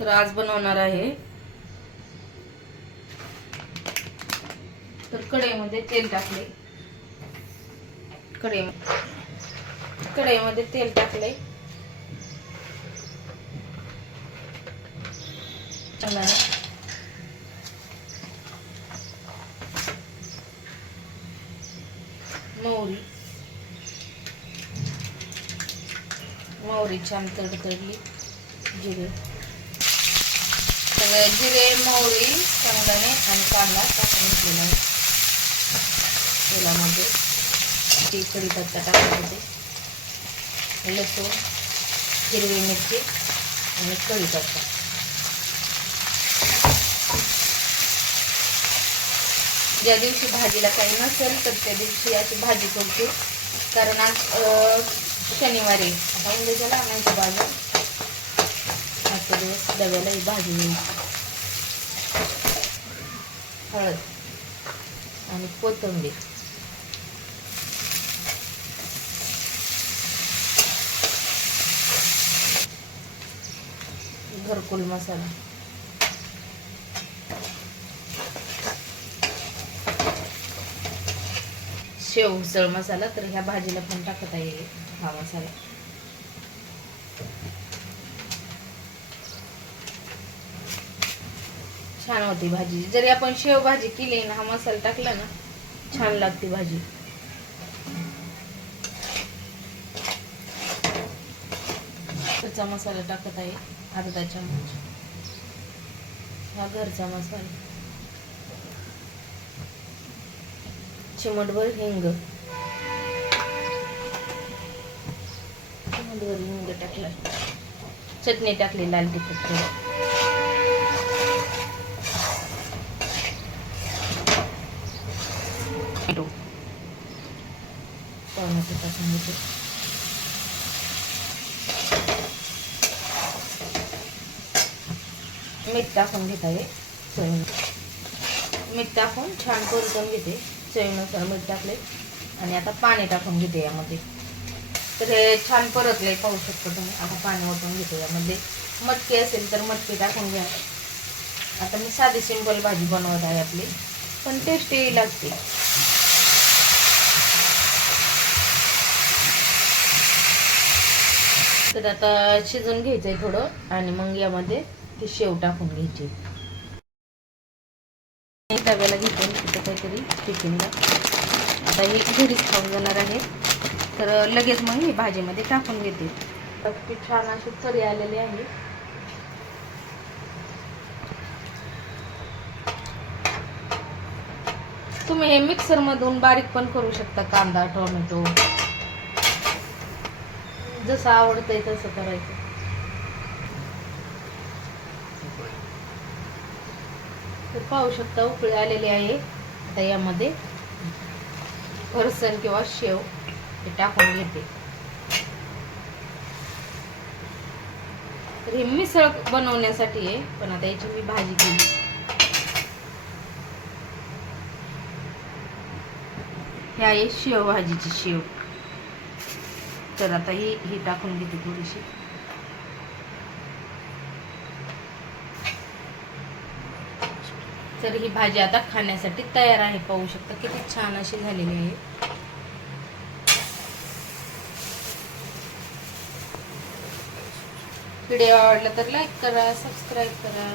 तर आज बनवणार आहे. तर कढईमध्ये तेल टाकले कढई कढईमध्ये तेल टाकले मोहरी. मोहरी छान तडतडली जिरे. सगळे जिरे मोहरी चांगल्याने आणि कांदा टाकून घेतलेला आहे. तेलामध्ये ती कढीपत्ता टाकून होते लसूण हिरवी मिरची आणि कढीपत्ता ज्या दिवशी भाजीला काही नसेल तर त्या दिवशी अशी भाजी करतो कारण आज शनिवारी आता इंग्रजाला आणायचं बाजार आजचा दिवस डब्याला ही भाजी येईल हळद आणि कोथिंबीर. घरकुल मसाला. शेव उसळ मसाला तर ह्या भाजीला पण टाकता येईल हा मसाला. छान होती भाजी. जरी आपण शेव भाजी केली ना हा मसाला टाकला ना छान लागते भाजी. घरचा मसाला टाकत आहे. अर्धा चमच हा घरचा मसाला. चिमटभर हिंग. चिमटभर हिंग टाकला. चटणी टाकली लाल तिखट थोडं. टोमॅटो टाकून मीठ टाकून घेत आहे चवी मीठ टाकून छान परतून घेते चवीनुसार मीठ टाकले आणि आता पाणी टाकून घेते यामध्ये. तर हे छान परतले पाहू शकतो तुम्ही. आता पाणी ओतून घेतो यामध्ये. मटकी असेल तर मटकी टाकून घ्या. आता मी साधी सिंपल भाजी बनवत आहे आपली. पण टेस्टी लागते. तर आता शिजून घ्यायचंय थोडं आणि मग यामध्ये ती शेव टाकून घ्यायची. डब्याला घेते तिथं काहीतरी टिफिनला आता हे घरीच खाऊन जाणार आहे. तर लगेच मग मी भाजीमध्ये टाकून घेते. तर ती छान अशी तरी आलेली आहे. तुम्ही हे मिक्सरमधून बारीक पण करू शकता कांदा टोमॅटो. जसं आवडतंय तसं करायचं. तर पाहू शकता उकळी आलेली आहे. आता यामध्ये फरसन किंवा शेव हे टाकून घेते. तर हे मिसळ बनवण्यासाठी आहे पण आता याची मी भाजी केली. हे आहे शेव भाजीची शेव. तर आता ही ही टाकून घेते थोडीशी. तर ही भाजी आता खाण्यासाठी तयार आहे पाहू शकता किती छान अशी झालेली आहे. व्हिडिओ आवडला तर लाईक करा सबस्क्राईब करा.